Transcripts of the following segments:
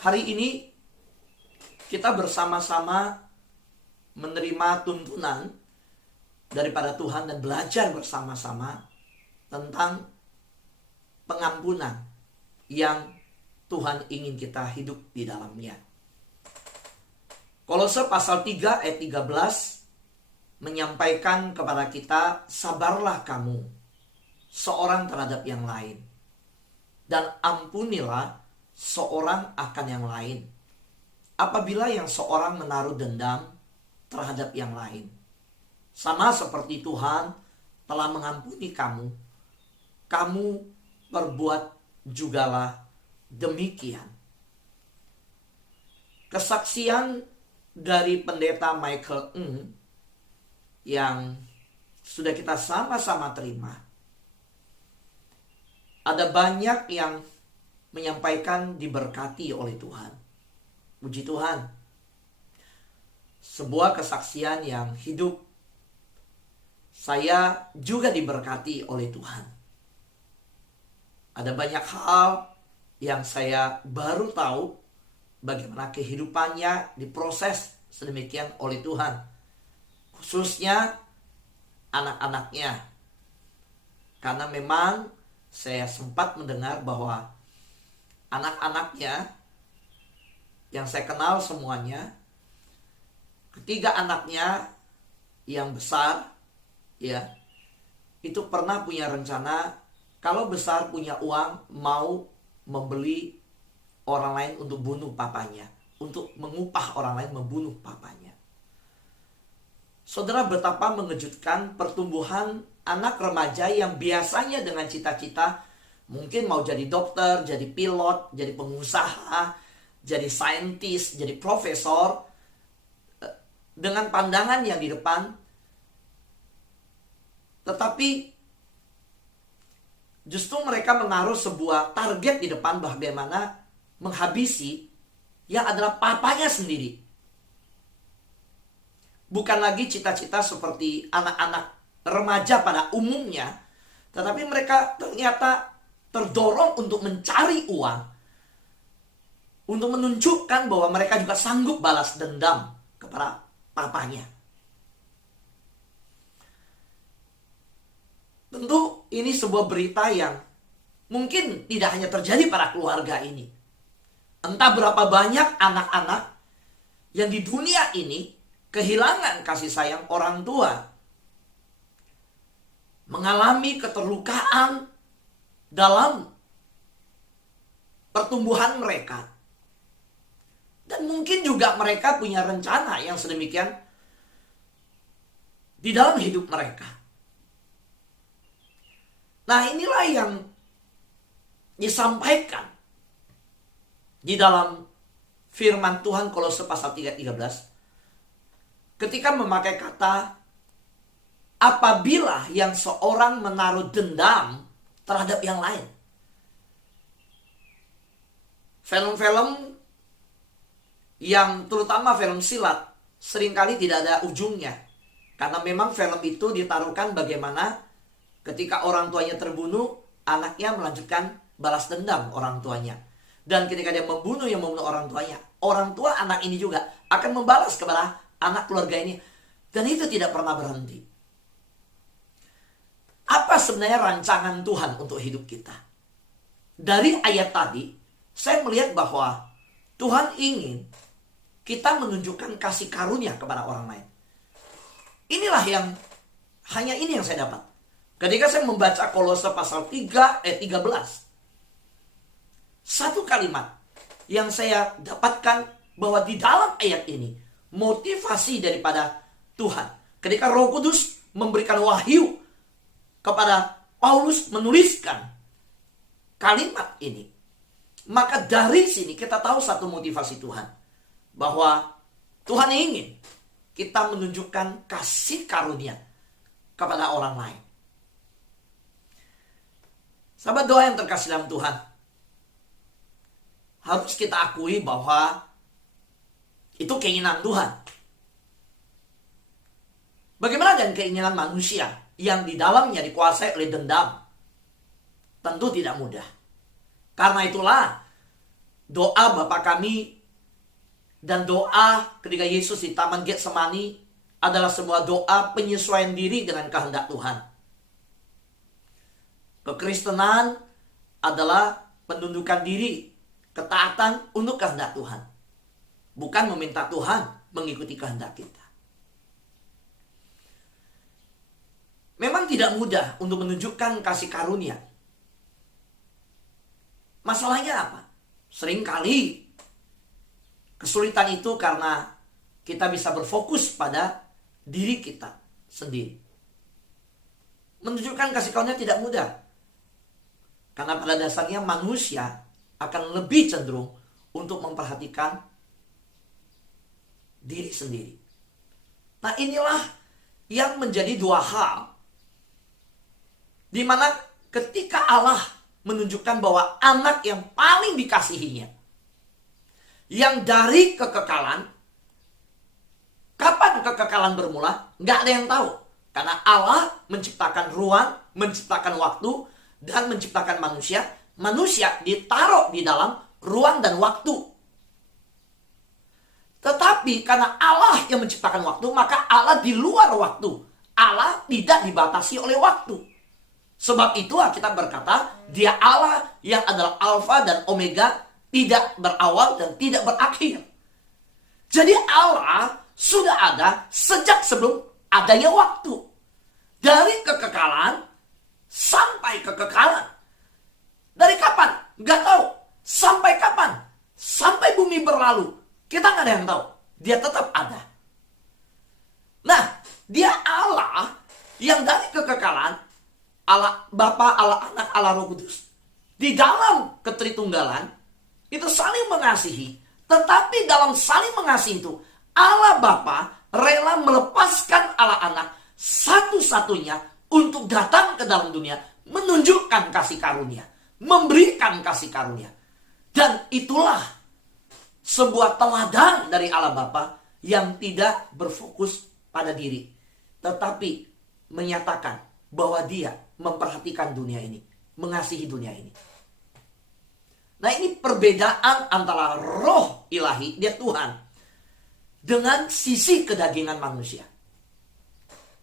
Hari ini kita bersama-sama menerima tuntunan daripada Tuhan dan belajar bersama-sama tentang pengampunan yang Tuhan ingin kita hidup di dalamnya. Kolose pasal 3 ayat 13 menyampaikan kepada kita, sabarlah kamu seorang terhadap yang lain, dan ampunilah seorang akan yang lain, apabila yang seorang menaruh dendam terhadap yang lain. Sama seperti Tuhan telah mengampuni kamu, kamu berbuat jugalah demikian. Kesaksian dari pendeta Michael Ng yang sudah kita sama-sama terima. Ada banyak yang menyampaikan diberkati oleh Tuhan. Puji Tuhan. Sebuah kesaksian yang hidup. Saya juga diberkati oleh Tuhan. Ada banyak hal yang saya baru tahu bagaimana kehidupannya diproses sedemikian oleh Tuhan. Khususnya anak-anaknya. Karena memang saya sempat mendengar bahwa anak-anaknya yang saya kenal semuanya, ketiga anaknya yang besar, ya, itu pernah punya rencana kalau besar punya uang mau membeli orang lain untuk bunuh papanya, untuk mengupah orang lain membunuh papanya. Saudara, betapa mengejutkan pertumbuhan anak remaja yang biasanya dengan cita-cita mungkin mau jadi dokter, jadi pilot, jadi pengusaha, jadi saintis, jadi profesor, dengan pandangan yang di depan. Tetapi justru mereka menaruh sebuah target di depan bagaimana menghabisi yang adalah papanya sendiri. Bukan lagi cita-cita seperti anak-anak remaja pada umumnya, tetapi mereka ternyata terdorong untuk mencari uang, untuk menunjukkan bahwa mereka juga sanggup balas dendam kepada papanya. Tentu ini sebuah berita yang mungkin tidak hanya terjadi pada keluarga ini. Entah berapa banyak anak-anak yang di dunia ini kehilangan kasih sayang orang tua, mengalami keterlukaan dalam pertumbuhan mereka. Dan mungkin juga mereka punya rencana yang sedemikian di dalam hidup mereka. Nah, inilah yang disampaikan di dalam firman Tuhan Kolose pasal 3 ayat 13. Ketika memakai kata, apabila yang seorang menaruh dendam terhadap yang lain. Film-film yang terutama film silat seringkali tidak ada ujungnya. Karena memang film itu ditaruhkan bagaimana ketika orang tuanya terbunuh, anaknya melanjutkan balas dendam orang tuanya. Dan ketika dia membunuh yang membunuh orang tuanya, orang tua anak ini juga akan membalas kepada anak keluarga ini. Dan itu tidak pernah berhenti. Apa sebenarnya rancangan Tuhan untuk hidup kita? Dari ayat tadi, saya melihat bahwa Tuhan ingin kita menunjukkan kasih karunia kepada orang lain. Inilah hanya ini yang saya dapat. Ketika saya membaca Kolose pasal 3 ayat 13. Satu kalimat yang saya dapatkan bahwa di dalam ayat ini, motivasi daripada Tuhan. Ketika Roh Kudus memberikan wahyu kepada Paulus menuliskan kalimat ini, maka dari sini kita tahu satu motivasi Tuhan, bahwa Tuhan ingin kita menunjukkan kasih karunia kepada orang lain. Sahabat doa yang terkasih dalam Tuhan, harus kita akui bahwa itu keinginan Tuhan. Bagaimana dengan keinginan manusia yang di dalamnya dikuasai oleh dendam? Tentu tidak mudah. Karena itulah doa Bapa kami dan doa ketika Yesus di Taman Getsemani adalah sebuah doa penyesuaian diri dengan kehendak Tuhan. Kekristenan adalah penundukan diri, ketaatan untuk kehendak Tuhan. Bukan meminta Tuhan mengikuti kehendak kita. Memang tidak mudah untuk menunjukkan kasih karunia. Masalahnya apa? Seringkali kesulitan itu karena kita bisa berfokus pada diri kita sendiri. Menunjukkan kasih karunia tidak mudah. Karena pada dasarnya manusia akan lebih cenderung untuk memperhatikan diri sendiri. Nah, inilah yang menjadi dua hal di mana ketika Allah menunjukkan bahwa anak yang paling dikasihinya, yang dari kekekalan, kapan kekekalan bermula? Nggak ada yang tahu. Karena Allah menciptakan ruang, menciptakan waktu, dan menciptakan manusia. Manusia ditaruh di dalam ruang dan waktu. Tetapi karena Allah yang menciptakan waktu, maka Allah di luar waktu. Allah tidak dibatasi oleh waktu. Sebab itulah kita berkata, dia Allah yang adalah Alfa dan Omega, tidak berawal dan tidak berakhir. Jadi Allah sudah ada sejak sebelum adanya waktu. Dari kekekalan sampai kekekalan. Dari kapan? Gak tahu. Sampai kapan? Sampai bumi berlalu. Kita gak ada yang tahu. Dia tetap ada. Nah, dia Allah yang dari kekekalan, Allah Bapa, Allah Anak, Allah Roh Kudus. Di dalam ketritunggalan itu saling mengasihi. Tetapi dalam saling mengasihi itu, Allah Bapa rela melepaskan Allah Anak satu-satunya untuk datang ke dalam dunia, menunjukkan kasih karunia, memberikan kasih karunia. Dan itulah sebuah teladan dari Allah Bapa yang tidak berfokus pada diri, tetapi menyatakan bahwa dia memperhatikan dunia ini, mengasihi dunia ini. Nah, ini perbedaan antara roh ilahi, dia Tuhan, dengan sisi kedagingan manusia.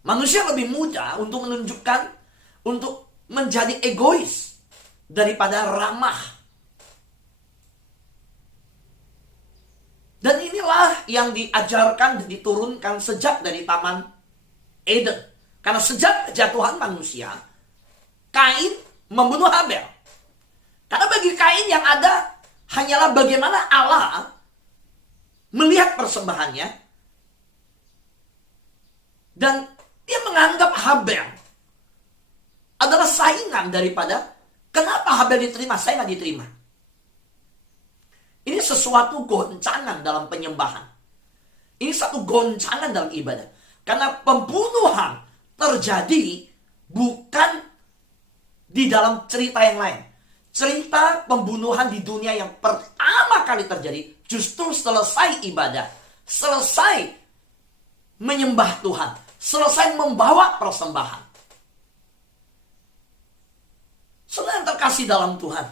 Manusia lebih mudah untuk menunjukkan, untuk menjadi egois daripada ramah. Dan inilah yang diajarkan dan diturunkan sejak dari Taman Eden. Karena sejak kejatuhan manusia, Kain membunuh Habel. Karena bagi Kain yang ada hanyalah bagaimana Allah melihat persembahannya, dan dia menganggap Habel adalah saingan daripada kenapa Habel diterima, saya nggak diterima. Ini sesuatu goncangan dalam penyembahan. Ini satu goncangan dalam ibadah. Karena pembunuhan terjadi bukan di dalam cerita yang lain. Cerita pembunuhan di dunia yang pertama kali terjadi justru selesai ibadah, selesai menyembah Tuhan, selesai membawa persembahan. Saudara yang terkasih dalam Tuhan,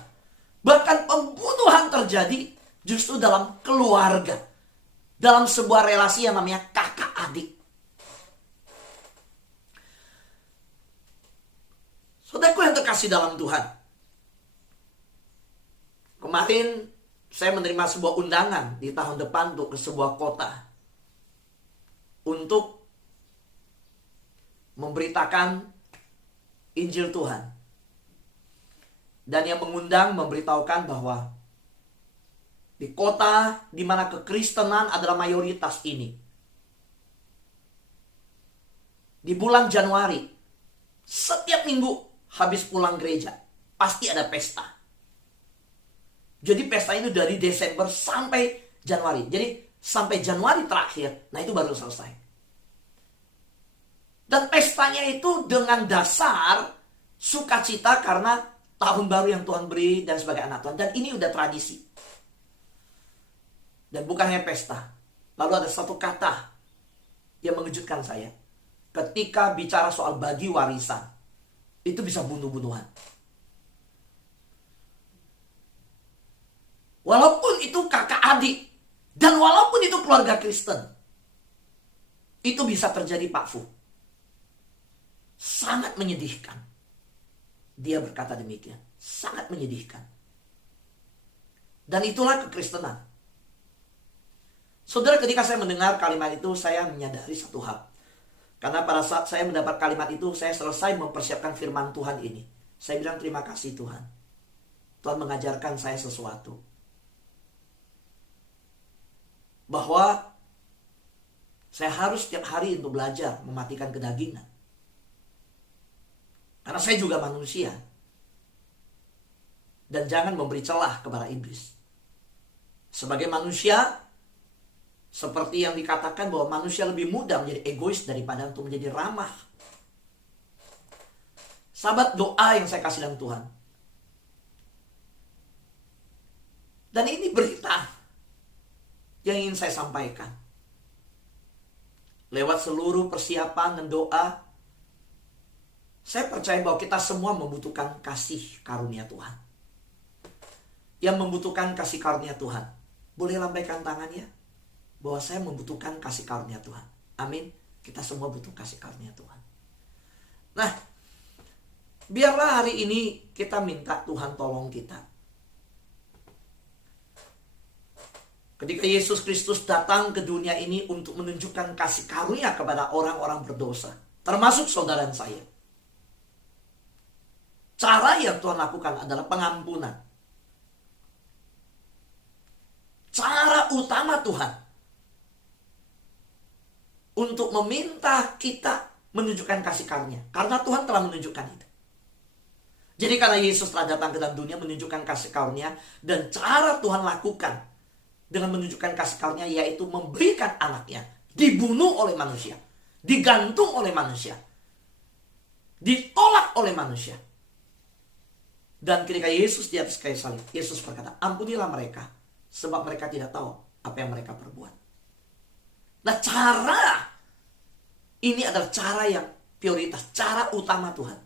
bahkan pembunuhan terjadi justru dalam keluarga, dalam sebuah relasi yang namanya kakak adik. Saudaraku yang terkasih dalam Tuhan, kemarin saya menerima sebuah undangan di tahun depan untuk ke sebuah kota untuk memberitakan Injil Tuhan. Dan yang mengundang memberitahukan bahwa di kota di mana kekristenan adalah mayoritas ini, di bulan Januari, setiap minggu habis pulang gereja pasti ada pesta. Jadi pesta itu dari Desember sampai Januari. Jadi sampai Januari terakhir, nah itu baru selesai. Dan pestanya itu dengan dasar sukacita karena tahun baru yang Tuhan beri dan sebagai anak Tuhan. Dan ini udah tradisi. Dan bukan hanya pesta. Lalu ada satu kata yang mengejutkan saya. Ketika bicara soal bagi warisan, itu bisa bunuh-bunuhan. Walaupun itu kakak adik, dan walaupun itu keluarga Kristen, itu bisa terjadi, Pak Fu. Sangat menyedihkan. Dia berkata demikian. Sangat menyedihkan. Dan itulah kekristenan. Saudara, ketika saya mendengar kalimat itu, saya menyadari satu hal. Karena pada saat saya mendapat kalimat itu, saya selesai mempersiapkan firman Tuhan ini. Saya bilang, terima kasih Tuhan. Tuhan mengajarkan saya sesuatu. Bahwa saya harus setiap hari untuk belajar mematikan kedagingan. Karena saya juga manusia. Dan jangan memberi celah kepada iblis. Sebagai manusia, seperti yang dikatakan bahwa manusia lebih mudah menjadi egois daripada untuk menjadi ramah. Sahabat, doa yang saya kasih dalam Tuhan. Dan ini berita yang ingin saya sampaikan. Lewat seluruh persiapan dan doa, saya percaya bahwa kita semua membutuhkan kasih karunia Tuhan. Yang membutuhkan kasih karunia Tuhan, boleh lambaikan tangannya bahwa saya membutuhkan kasih karunia Tuhan. Amin. Kita semua butuh kasih karunia Tuhan. Nah, biarlah hari ini kita minta Tuhan tolong kita. Ketika Yesus Kristus datang ke dunia ini untuk menunjukkan kasih karunia kepada orang-orang berdosa, termasuk saudara dan saya. Cara yang Tuhan lakukan adalah pengampunan. Cara utama Tuhan untuk meminta kita menunjukkan kasih karunia. Karena Tuhan telah menunjukkan itu. Jadi karena Yesus telah datang ke dalam dunia menunjukkan kasih karunia. Dan cara Tuhan lakukan dengan menunjukkan kasih karunia yaitu memberikan anaknya. Dibunuh oleh manusia. Digantung oleh manusia. Ditolak oleh manusia. Dan ketika Yesus di atas kayu salib, Yesus berkata, ampunilah mereka. Sebab mereka tidak tahu apa yang mereka perbuat. Nah, cara ini adalah cara yang prioritas, cara utama Tuhan.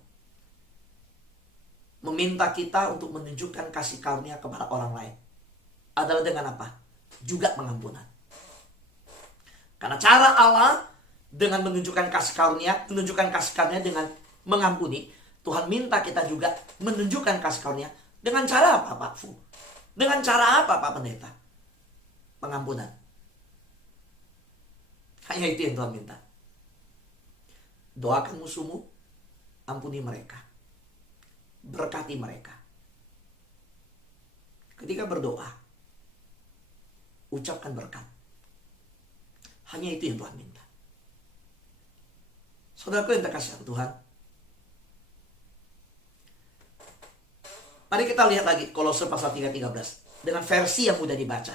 Meminta kita untuk menunjukkan kasih karunia kepada orang lain. Adalah dengan apa? Juga pengampunan. Karena cara Allah dengan menunjukkan kasih karunia dengan mengampuni, Tuhan minta kita juga menunjukkan kasih karunia dengan cara apa, Pak Fu? Dengan cara apa, Pak Pendeta? Pengampunan. Hanya itu yang Tuhan minta. Doakan musuhmu, ampuni mereka. Berkati mereka. Ketika berdoa, ucapkan berkat. Hanya itu yang Tuhan minta. Saudaraku yang terkasih Tuhan, mari kita lihat lagi Kolose pasal 3:13 dengan versi yang mudah dibaca.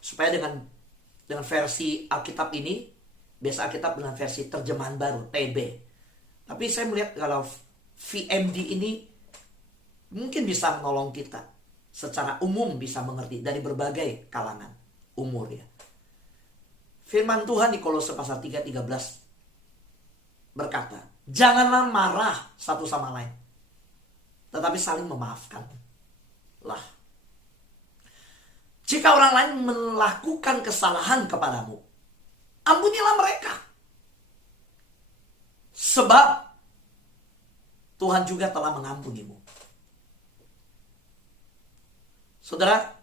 Supaya dengan versi Alkitab ini, biasa Alkitab dengan versi terjemahan baru, TB. Tapi saya melihat kalau VMD ini mungkin bisa menolong kita. Secara umum bisa mengerti dari berbagai kalangan umur ya. Firman Tuhan di Kolose pasal 3:13 berkata, janganlah marah satu sama lain, tetapi saling memaafkan. Lah, jika orang lain melakukan kesalahan kepadamu, ampunilah mereka. Sebab Tuhan juga telah mengampunimu. Saudara,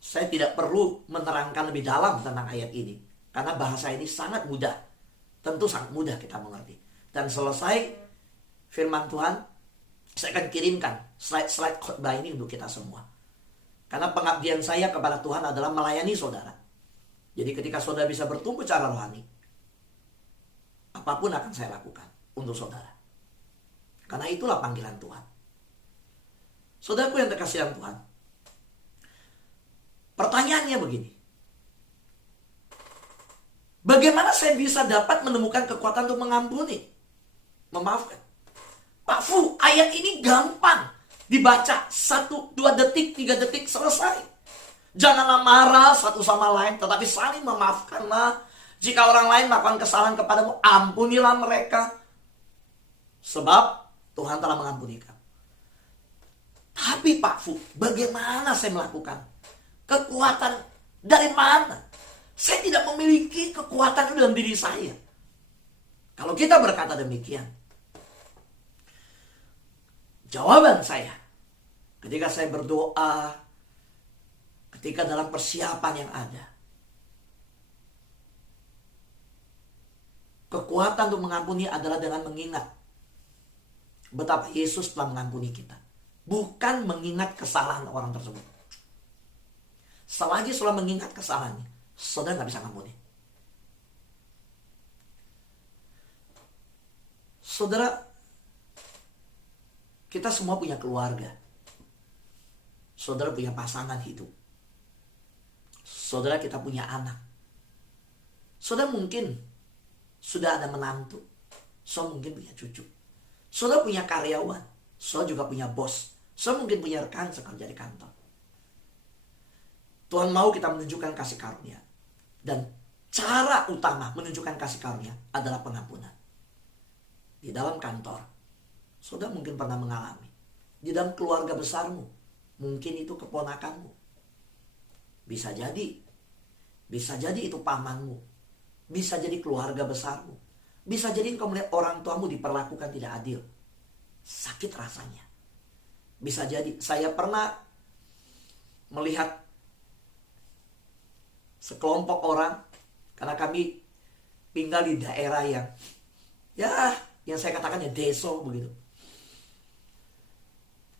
saya tidak perlu menerangkan lebih dalam tentang ayat ini. Karena bahasa ini sangat mudah. Tentu sangat mudah kita mengerti. Dan selesai firman Tuhan, saya akan kirimkan slide-slide khotbah ini untuk kita semua. Karena pengabdian saya kepada Tuhan adalah melayani saudara. Jadi ketika saudara bisa bertumbuh secara rohani, apapun akan saya lakukan untuk saudara. Karena itulah panggilan Tuhan. Saudaraku yang terkasih dalam Tuhan, pertanyaannya begini. Bagaimana saya bisa dapat menemukan kekuatan untuk mengampuni, memaafkan? Pak Fu, ayat ini gampang dibaca. 1, 2 detik, 3 detik, selesai. Janganlah marah satu sama lain, tetapi saling memaafkanlah. Jika orang lain melakukan kesalahan kepadamu, ampunilah mereka. Sebab Tuhan telah mengampuni kamu. Tapi Pak Fu, bagaimana saya melakukan? Kekuatan dari mana? Saya tidak memiliki kekuatan itu dalam diri saya. Kalau kita berkata demikian, jawaban saya ketika saya berdoa, ketika dalam persiapan yang ada, kekuatan untuk mengampuni adalah dengan mengingat betapa Yesus telah mengampuni kita. Bukan mengingat kesalahan orang tersebut. Selagi saudara mengingat kesalahannya, saudara gak bisa ngampuni. Saudara, kita semua punya keluarga. Saudara punya pasangan hidup. Saudara kita punya anak. Saudara mungkin sudah ada menantu. Saudara mungkin punya cucu. Saudara punya karyawan. Saudara juga punya bos. Saudara mungkin punya rekan sekerja di kantor. Tuhan mau kita menunjukkan kasih karunia. Dan cara utama menunjukkan kasih karunia adalah pengampunan. Di dalam kantor, saudara mungkin pernah mengalami. Di dalam keluarga besarmu, mungkin itu keponakanmu. Bisa jadi itu pamanmu. Bisa jadi keluarga besarmu. Bisa jadi engkau melihat orang tuamu diperlakukan tidak adil. Sakit rasanya. Bisa jadi, saya pernah melihat sekelompok orang, karena kami tinggal di daerah yang saya katakan deso begitu.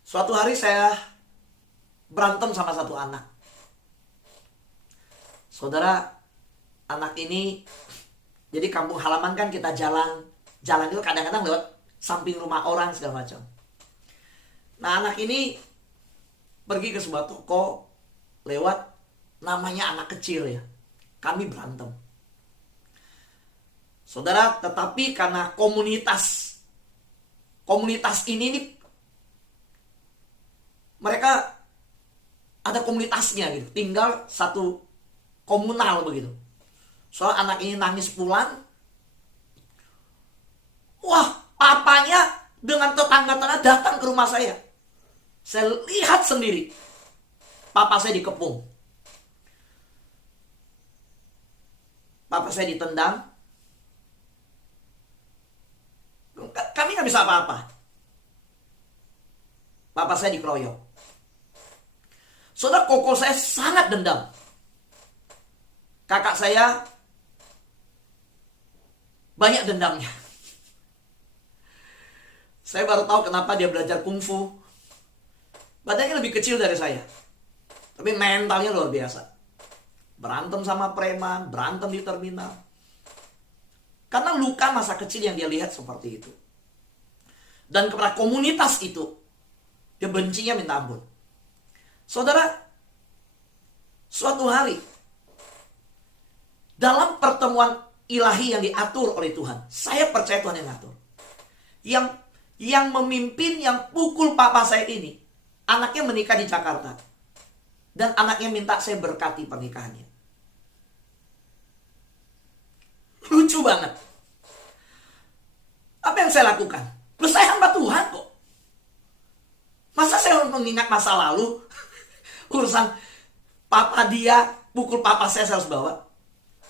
Suatu hari saya berantem sama satu anak. Saudara, anak ini, jadi kampung halaman kan kita jalan itu kadang-kadang lewat samping rumah orang segala macam. Nah, anak ini pergi ke sebuah toko lewat, namanya anak kecil ya. Kami berantem. Saudara, tetapi karena komunitas ini nih, mereka ada komunitasnya gitu. Tinggal satu komunal begitu. Soal anak ini nangis pulang. Wah, papanya dengan tetangga-tetangga datang ke rumah saya. Saya lihat sendiri. Papa saya dikepung. Papa saya ditendang. Kami gak bisa apa-apa. Papa saya dikeroyok. Saudara, koko saya sangat dendam. Kakak saya banyak dendamnya. Saya baru tahu kenapa dia belajar kungfu. Badannya lebih kecil dari saya, tapi mentalnya luar biasa. Berantem sama preman, berantem di terminal. Karena luka masa kecil yang dia lihat seperti itu. Dan kepada komunitas itu, dia bencinya minta ampun. Saudara, suatu hari, dalam pertemuan ilahi yang diatur oleh Tuhan, saya percaya Tuhan yang ngatur. Yang memimpin, yang pukul papa saya ini, anaknya menikah di Jakarta. Dan anaknya minta saya berkati pernikahannya. Lucu banget. Apa yang saya lakukan? Loh, saya hamba Tuhan kok. Masa saya mengingat masa lalu? Urusan papa dia, pukul papa saya harus bawa.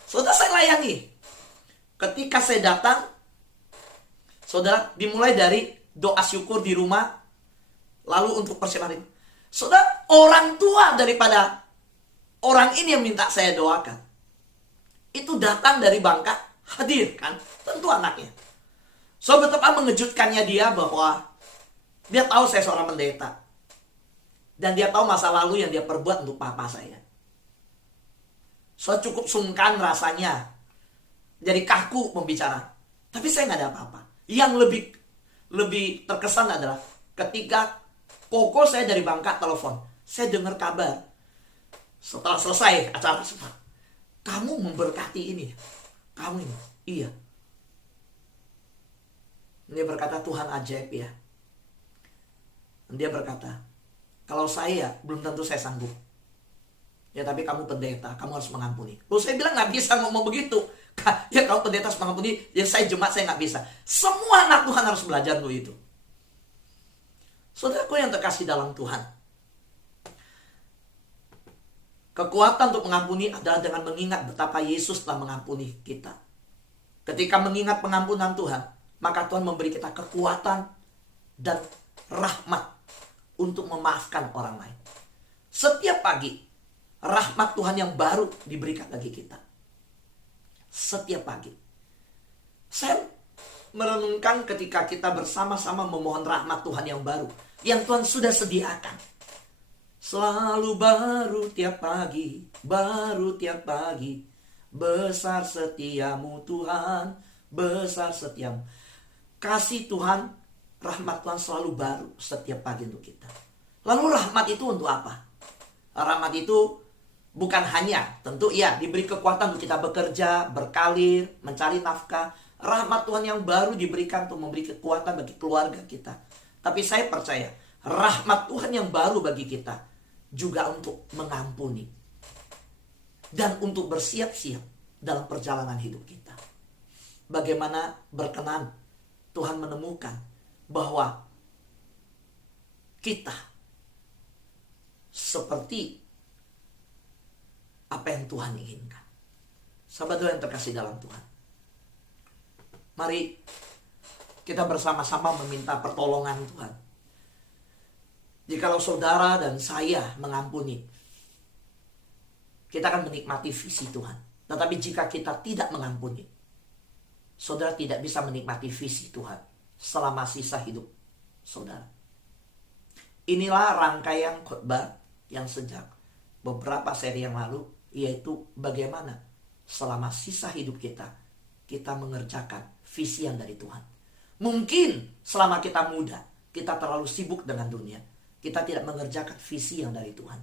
Saudara, saya layani. Ketika saya datang, saudara, dimulai dari doa syukur di rumah, lalu untuk persiapan itu. Saudara, orang tua daripada orang ini yang minta saya doakan, itu datang dari Bangka, hadir kan, tentu anaknya. So, betapa mengejutkannya dia bahwa dia tahu saya seorang pendeta. Dan dia tahu masa lalu yang dia perbuat untuk papa saya. So, cukup sungkan rasanya. Jadi kaku membicara. Tapi saya nggak ada apa-apa. Yang lebih terkesan adalah ketika koko saya dari Bangka telepon. Saya dengar kabar. Setelah selesai acara tersebut. Kamu memberkati ini. Kamu ini. Iya. Dia berkata, Tuhan ajaib ya. Dia berkata, kalau saya belum tentu saya sanggup. Ya tapi kamu pendeta, kamu harus mengampuni. Lalu saya bilang gak bisa ngomong begitu. Ya kalau pendeta harus mengampuni, ya saya jemaat saya gak bisa. Semua anak Tuhan harus belajar dulu itu. Saudaraku yang terkasih dalam Tuhan. Kekuatan untuk mengampuni adalah dengan mengingat betapa Yesus telah mengampuni kita. Ketika mengingat pengampunan Tuhan, maka Tuhan memberi kita kekuatan dan rahmat untuk memaafkan orang lain. Setiap pagi, rahmat Tuhan yang baru diberikan bagi kita. Setiap pagi. Saya merenungkan ketika kita bersama-sama memohon rahmat Tuhan yang baru, yang Tuhan sudah sediakan. Selalu baru tiap pagi, baru tiap pagi. Besar setiamu Tuhan, besar setiamu. Kasih Tuhan, rahmat Tuhan selalu baru setiap pagi untuk kita. Lalu rahmat itu untuk apa? Rahmat itu bukan hanya, tentu ya, diberi kekuatan untuk kita bekerja, berkarir, mencari nafkah. Rahmat Tuhan yang baru diberikan untuk memberi kekuatan bagi keluarga kita. Tapi saya percaya, rahmat Tuhan yang baru bagi kita juga untuk mengampuni dan untuk bersiap-siap dalam perjalanan hidup kita. Bagaimana berkenan Tuhan menemukan bahwa kita seperti apa yang Tuhan inginkan. Sahabat yang terkasih dalam Tuhan, mari kita bersama-sama meminta pertolongan Tuhan. Jikalau saudara dan saya mengampuni, kita akan menikmati visi Tuhan. Tetapi jika kita tidak mengampuni, saudara tidak bisa menikmati visi Tuhan selama sisa hidup saudara. Inilah rangkaian khotbah yang sejak beberapa seri yang lalu, yaitu bagaimana selama sisa hidup kita mengerjakan visi yang dari Tuhan. Mungkin selama kita muda, kita terlalu sibuk dengan dunia, kita tidak mengerjakan visi yang dari Tuhan.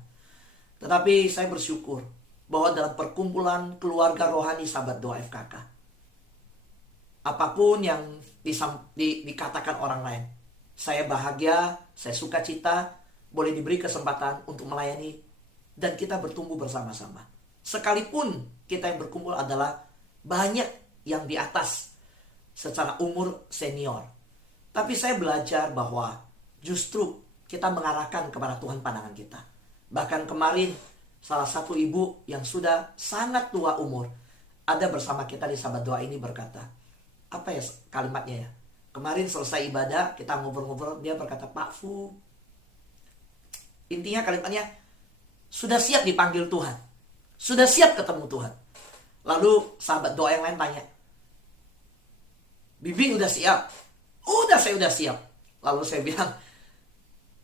Tetapi saya bersyukur bahwa dalam perkumpulan keluarga rohani sahabat doa FKK, apapun yang dikatakan orang lain, saya bahagia, saya sukacita, boleh diberi kesempatan untuk melayani, dan kita bertumbuh bersama-sama. Sekalipun kita yang berkumpul adalah banyak yang di atas secara umur senior, tapi saya belajar bahwa justru kita mengarahkan kepada Tuhan pandangan kita. Bahkan kemarin salah satu ibu yang sudah sangat tua umur ada bersama kita di sahabat doa ini berkata, apa ya kalimatnya ya? Kemarin selesai ibadah, kita ngobrol-ngobrol, dia berkata, Pak Fu, intinya kalimatnya, sudah siap dipanggil Tuhan, sudah siap ketemu Tuhan. Lalu sahabat doa yang lain tanya, Bibi udah siap? Udah, saya udah siap. Lalu saya bilang,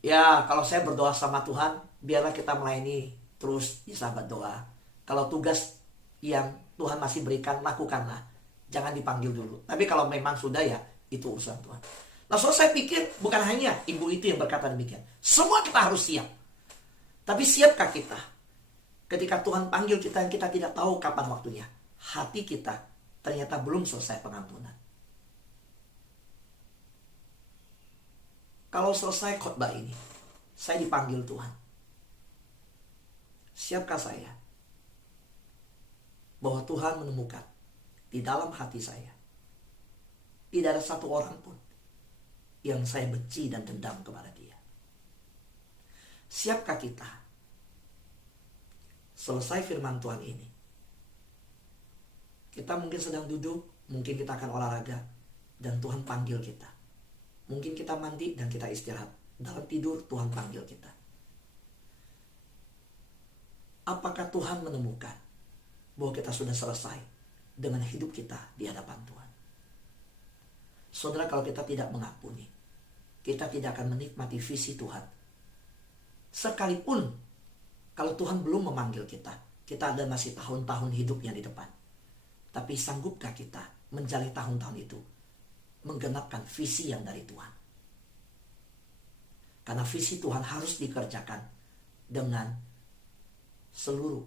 ya kalau saya berdoa sama Tuhan, biarlah kita melayani terus di sahabat doa. Kalau tugas yang Tuhan masih berikan, lakukanlah. Jangan dipanggil dulu. Tapi kalau memang sudah, ya itu urusan Tuhan. Nah, so saya pikir bukan hanya ibu itu yang berkata demikian. Semua kita harus siap. Tapi siapkah kita ketika Tuhan panggil kita yang kita tidak tahu kapan waktunya? Hati kita ternyata belum selesai pengampunan. Kalau selesai khotbah ini, saya dipanggil Tuhan. Siapkah saya bahwa Tuhan menemukan di dalam hati saya tidak ada satu orang pun yang saya benci dan dendam kepada dia? Siapkah kita selesai firman Tuhan ini? Kita mungkin sedang duduk, mungkin kita akan olahraga, dan Tuhan panggil kita. Mungkin kita mandi dan kita istirahat. Dalam tidur Tuhan panggil kita. Apakah Tuhan menemukan bahwa kita sudah selesai dengan hidup kita di hadapan Tuhan? Saudara, kalau kita tidak mengampuni, kita tidak akan menikmati visi Tuhan. Sekalipun kalau Tuhan belum memanggil kita, kita ada masih tahun-tahun hidupnya di depan. Tapi sanggupkah kita menjalani tahun-tahun itu menggenapkan visi yang dari Tuhan? Karena visi Tuhan harus dikerjakan dengan seluruh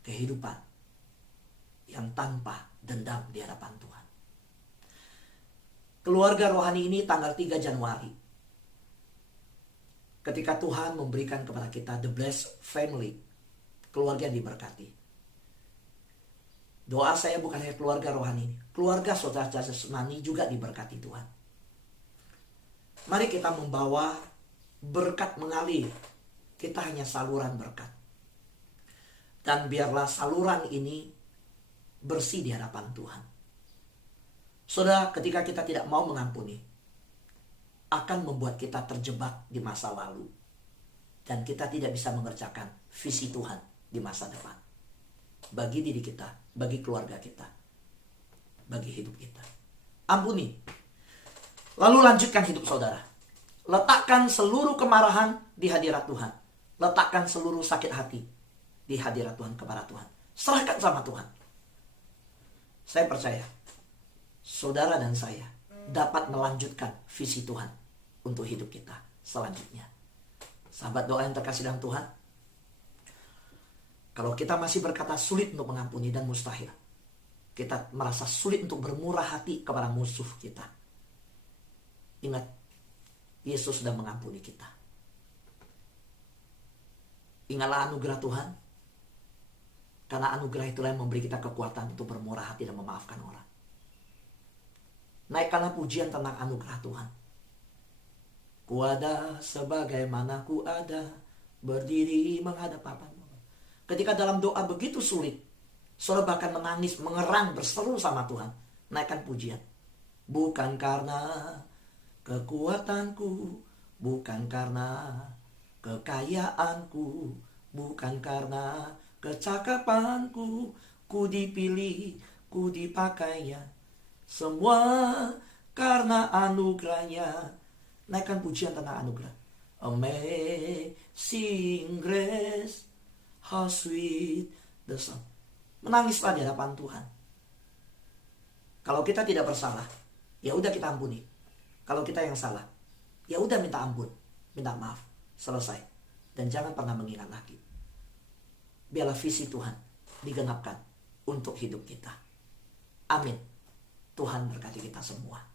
kehidupan yang tanpa dendam di hadapan Tuhan. Keluarga rohani ini tanggal 3 Januari, ketika Tuhan memberikan kepada kita the blessed family, keluarga yang diberkati. Doa saya bukan hanya keluarga rohani ini, keluarga saudara jasmani juga diberkati Tuhan. Mari kita membawa berkat mengalir. Kita hanya saluran berkat. Dan biarlah saluran ini bersih di hadapan Tuhan. Saudara, ketika kita tidak mau mengampuni, akan membuat kita terjebak di masa lalu. Dan kita tidak bisa mengerjakan visi Tuhan di masa depan. Bagi diri kita, bagi keluarga kita, bagi hidup kita. Ampuni. Lalu lanjutkan hidup saudara. Letakkan seluruh kemarahan di hadirat Tuhan. Letakkan seluruh sakit hati di hadirat Tuhan, kepada Tuhan. Serahkan sama Tuhan. Saya percaya saudara dan saya dapat melanjutkan visi Tuhan untuk hidup kita selanjutnya. Sahabat doa yang terkasih dalam Tuhan, kalau kita masih berkata sulit untuk mengampuni dan mustahil, kita merasa sulit untuk bermurah hati kepada musuh kita, ingat, Yesus sudah mengampuni kita. Ingatlah anugerah Tuhan, karena anugerah itulah yang memberi kita kekuatan untuk bermurah hati dan memaafkan orang. Naikkanlah pujian tentang anugerah Tuhan. Ku ada sebagaimana ku ada, berdiri menghadap Bapa. Ketika dalam doa begitu sulit, saudara bahkan menangis, mengerang, berseru sama Tuhan, naikkan pujian. Bukan karena kekuatanku, bukan karena kekayaanku, bukan karena kecakapanku, ku dipilih, ku dipakainya, semua karena anugerahnya. Naikkan pujian tentang anugerah. Amazing grace, how sweet the sound. Menangislah di hadapan Tuhan. Kalau kita tidak bersalah, ya udah kita ampuni. Kalau kita yang salah, ya udah minta ampun, minta maaf, selesai. Dan jangan pernah mengingat lagi. Biarlah visi Tuhan digenapkan untuk hidup kita. Amin. Tuhan berkati kita semua.